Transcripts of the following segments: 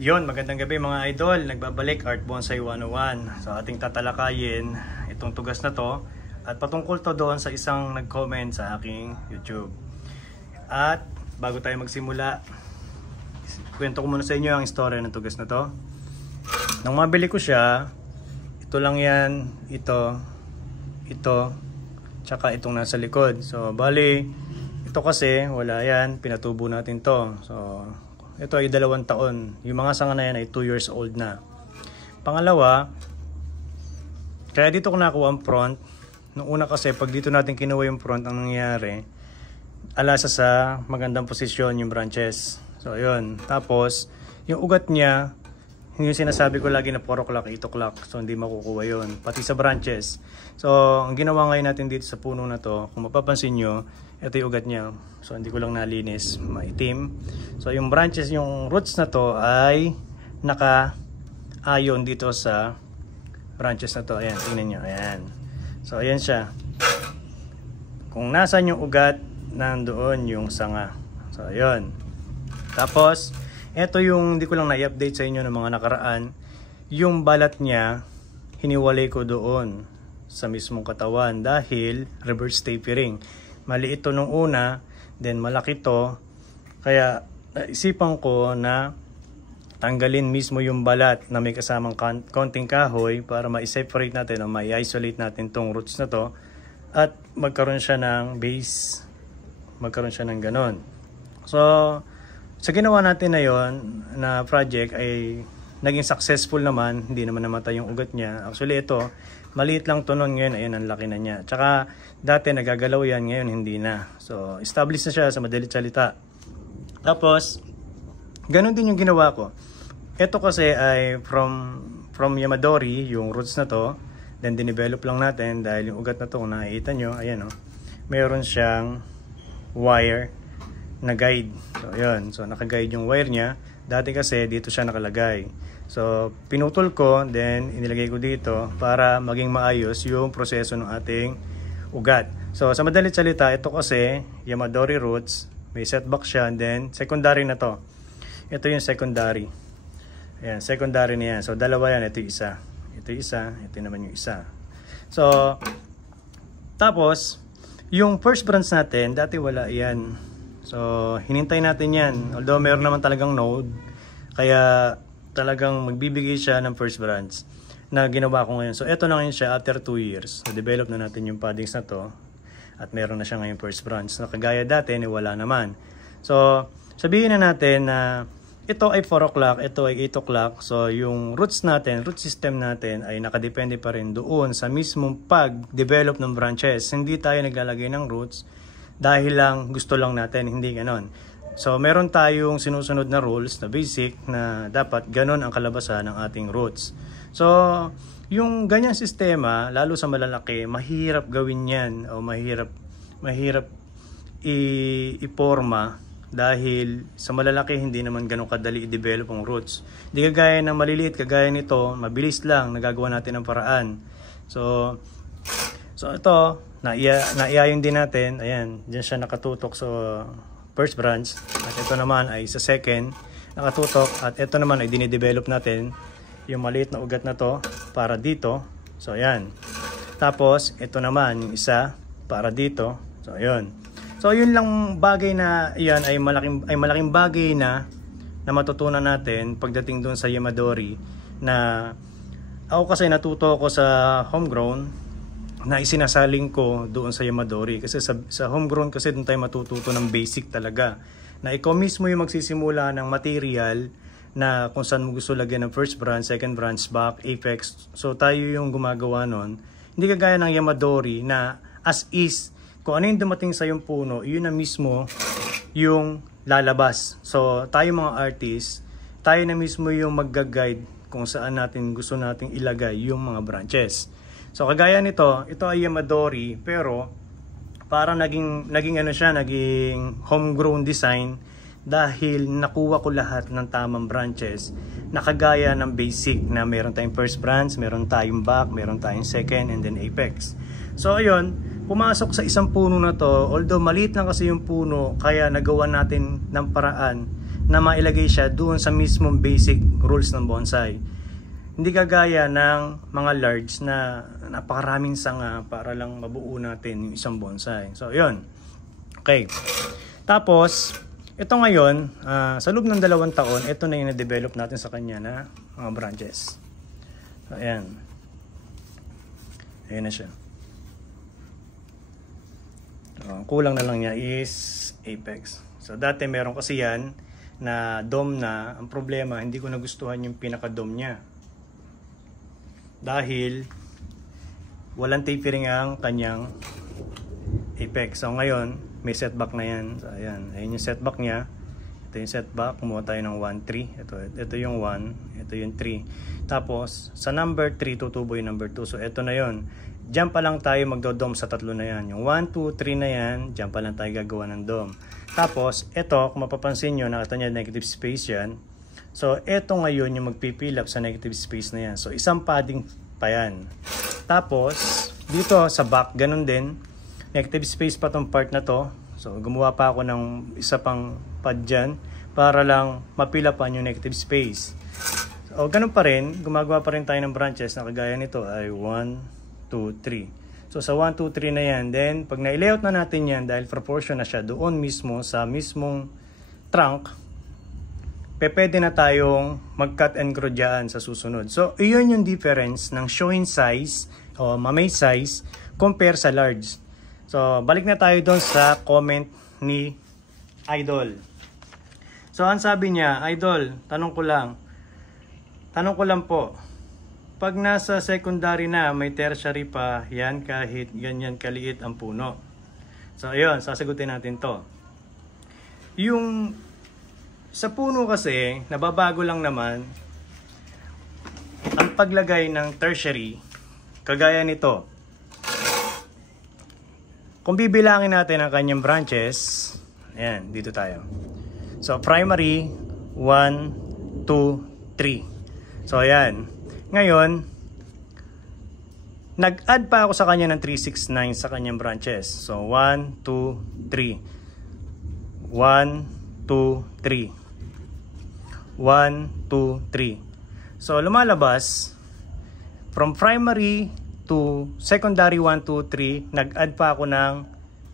Yon, magandang gabi mga idol. Nagbabalik Art Bonsai 101. So ating tatalakayin itong tugas na to at patungkol to doon sa isang nag-comment sa aking YouTube. At bago tayo magsimula, kwento ko muna sa inyo ang istorya ng tugas na to. Nang mabili ko siya, ito lang yan, ito, tsaka itong nasa likod. So bali, ito kasi wala yan, pinatubo natin to. So ito ay 2 taon. Yung mga sanga na yan ay 2 years old na. Pangalawa, kaya dito ko nakuha ang front. Nung una kasi, pag dito natin kinuha yung front, ang nangyayari, alasa sa magandang posisyon yung branches. So, yun. Tapos, yung ugat niya, yung sinasabi ko lagi na 4 o'clock, 8 o'clock. So, hindi makukuha yun. Pati sa branches. So, ang ginawa ngayon natin dito sa puno na to, kung mapapansin nyo, ito yung ugat niya. So, hindi ko lang nalinis. Maitim. So, yung branches, yung roots na to ay naka-ayon dito sa branches na to. Ayan, tingnan nyo. Ayan. So, ayan siya. Kung nasan yung ugat, nandoon yung sanga. So, ayun. Tapos, ito yung hindi ko lang na-update sa inyo ng mga nakaraan. Yung balat niya, hiniwalay ko doon sa mismong katawan dahil reverse tapering. Maliit ito nung una, then malaki to. Kaya naisipan ko na tanggalin mismo yung balat na may kasamang konting kahoy para ma-separate natin o ma-isolate natin tong roots na to at magkaroon siya ng base, magkaroon siya ng ganon. So, sa ginawa natin na yon na project ay naging successful naman, hindi naman namatay yung ugat niya. Actually ito, maliit lang to noon, ngayon ayun ang laki na niya. Tsaka dati nagagalaw yan, ngayon hindi na. So established na siya sa madalit salita. Tapos ganun din yung ginawa ko. Ito kasi ay from Yamadori, yung roots na to. Then dinevelop lang natin dahil yung ugat na to, kung nakikita nyo, ayan o, mayroon siyang wire na guide. So ayun, so naka-guide yung wire niya. Dati kasi dito siya nakalagay. So pinutol ko, then inilagay ko dito para maging maayos yung proseso ng ating ugat. So sa madalit salita, ito kasi Yamadori roots, may setback siya, and then secondary na to. Ito yung secondary. Ayan, secondary na yan. So dalawa yan, ito yung isa. Ito yung isa, ito naman yung isa. So tapos yung first branch natin, dati wala yan. So hinintay natin yan. Although meron naman talagang node, kaya talagang magbibigay siya ng first branch na ginawa ko ngayon. So ito na ngayon siya after 2 years. So develop na natin yung paddings na to at meron na siya ngayon first branch. So kagaya dati, wala naman. So sabihin na natin na ito ay 4 o'clock, ito ay 8 o'clock. So yung roots natin, root system natin ay nakadepende pa rin doon sa mismong pag-develop ng branches. Hindi tayo naglalagay ng roots dahil lang gusto lang natin, hindi ganon. So meron tayong sinusunod na rules na basic na dapat ganon ang kalabasan ng ating roots. So yung ganyang sistema, lalo sa malalaki, mahirap gawin yan o mahirap iporma dahil sa malalaki hindi naman ganun kadali i-develop ang roots. Hindi kagaya ng maliliit, kagaya nito, mabilis lang, nagagawa natin ng paraan. So ito, naiayon din natin. Ayan, dyan siya nakatutok sa first branch. At ito naman ay sa second, nakatutok. At ito naman ay dinidevelop natin yung maliit na ugat na to para dito. So ayan. Tapos, ito naman yung isa para dito. So ayun. So yun lang bagay na yan ay malaking bagay na matutunan natin pagdating doon sa Yamadori, na ako kasi natuto ko sa homegrown na isinasaling ko doon sa Yamadori kasi sa homegrown kasi doon tayo matututo ng basic talaga, na ikaw mismo yung magsisimula ng material na kung saan mo gusto lagyan ng first branch, second branch, back, apex. So tayo yung gumagawa nun, hindi kagaya ng Yamadori na as is, kung ano yung dumating sa yung puno, yun na mismo yung lalabas. So tayo mga artists, tayo na mismo yung mag-guide kung saan natin gusto nating ilagay yung mga branches. So kagaya nito, ito ay Yamadori, pero parang naging ano siya, naging homegrown design dahil nakuha ko lahat ng tamang branches na kagaya ng basic na meron tayong first branch, meron tayong back, meron tayong second, and then apex. So ayun, pumasok sa isang puno na to, although maliit lang kasi yung puno, kaya nagawa natin ng paraan na mailagay siya doon sa mismong basic rules ng bonsai. Hindi kagaya ng mga large na napakaraming sanga para lang mabuo natin yung isang bonsai. So, yun. Okay. Tapos, ito ngayon, sa loob ng 2 taon, ito na yung na-develop natin sa kanya na mga branches. So, ayan. Ayan na siya. Kulang na lang niya is apex. So, dati meron kasi yan na dome na. Ang problema, hindi ko nagustuhan yung pinaka-dome niya. Dahil walang tapering ang kanyang apex. So, ngayon, may setback na yan. So, ayan. Ayan yung setback niya. Ito yung setback. Kumuha tayo ng 1, 3. Ito yung 1. Ito yung 3. Tapos, sa number 3, tutubo yung number 2. So, ito na yon. Diyan pa lang tayo magdo-dome sa tatlo na yan. Yung 1, 2, 3 na yan, diyan pa lang tayo gagawa ng dome. Tapos, ito, kung mapapansin nyo, nakita nyo negative space yan. So, ito ngayon yung magpipill up sa negative space na yan. So, isang padding pa yan. Tapos, dito sa back, ganun din. Negative space pa tong part na to. So, gumawa pa ako ng isa pang pad dyan para lang mapilapan yung negative space. So, ganun pa rin, gumagawa pa rin tayo ng branches na kagaya nito ay 1, 2, 3. So, sa 1, 2, 3 na yan. Then, pag na-layout na natin yan, dahil proportion na siya doon mismo sa mismong trunk, pwede na tayong mag-cut and grow dyan sa susunod. So, iyon yung difference ng showing size o mamay size compare sa large. So, balik na tayo doon sa comment ni Idol. So, ang sabi niya, Idol, tanong ko lang po, pag nasa secondary na, may tertiary pa, yan kahit ganyan kaliit ang puno. So, ayun, sasagutin natin to. Yung sa puno kasi, nababago lang naman ang paglagay ng tertiary, kagaya nito. Kung bibilangin natin ang kanyang branches, ayan, dito tayo. So, primary, 1, 2, 3. So, ayan. Ngayon, nag-add pa ako sa kanya ng 369 sa kanyang branches. So, 1, 2, 3. 1, 2, 3. 1, 2, 3. So, lumalabas, from primary to secondary 1, 2, 3, nag-add pa ako ng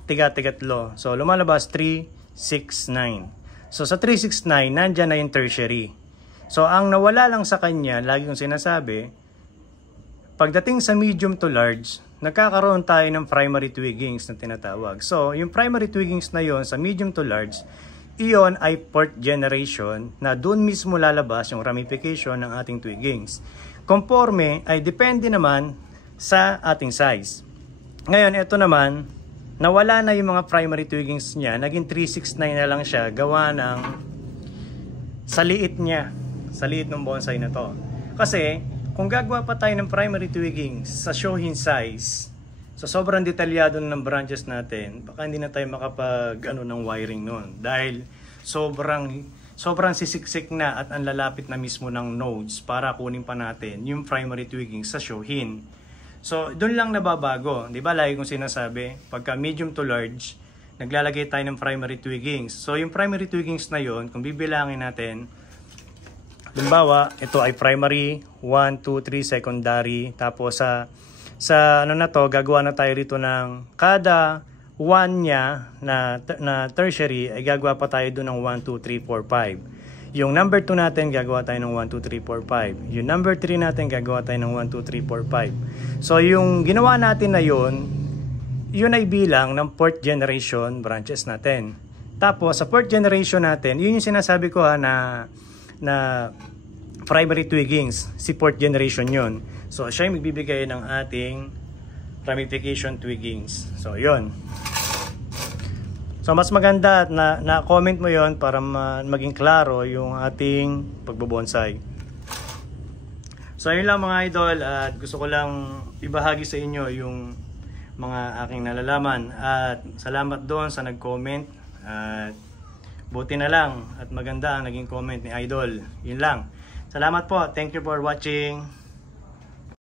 tiga-tigatlo. So, lumalabas 3, 6, 9. So, sa 3, 6, 9, nandyan na yung tertiary. So, ang nawala lang sa kanya, lagi kong sinasabi, pagdating sa medium to large, nagkakaroon tayo ng primary twiggings na tinatawag. So, yung primary twiggings na yon sa medium to large, iyon ay fourth generation na doon mismo lalabas yung ramification ng ating twiggings. Conforme ay depende naman sa ating size. Ngayon, ito naman, nawala na yung mga primary twiggings niya, naging 369 na lang siya, gawa ng sa liit niya, sa liit ng bonsai na to. Kasi, kung gagawa pa tayo ng primary twiggings sa shohin size, so sobrang detalyado ng branches natin, baka hindi na tayo makapag ng wiring nun. Dahil sobrang sisiksik na at ang lalapit na mismo ng nodes para kunin pa natin yung primary twiggings sa shohin. So, doon lang nababago. Di ba, lagi kong sinasabi, pagka medium to large, naglalagay tayo ng primary twiggings. So, yung primary twiggings na yon, kung bibilangin natin, halimbawa, ito ay primary, 1, 2, 3, secondary. Tapos, sa ano na to, gagawa na tayo rito ng kada 1 niya na tertiary, ay gagawa pa tayo doon ng 1, 2, 3, 4, 5. Yung number 2 natin, gagawa tayo ng 1, 2, 3, 4, 5. Yung number 3 natin, gagawa tayo ng 1, 2, 3, 4, 5. So, yung ginawa natin na yun ay bilang ng 4th generation branches natin. Tapos, sa 4th generation natin, yun yung sinasabi ko na primary twiggings. Si 4th generation yun. So, siya yung magbibigay ng ating ramification twiggings. So, yun. So, mas maganda na comment mo yon para maging klaro yung ating pagbobonsai. So, ayun lang mga idol, at gusto ko lang ibahagi sa inyo yung mga aking nalalaman. At salamat doon sa nag-comment. At buti na lang at maganda ang naging comment ni Idol. Yun lang. Salamat po. Thank you for watching.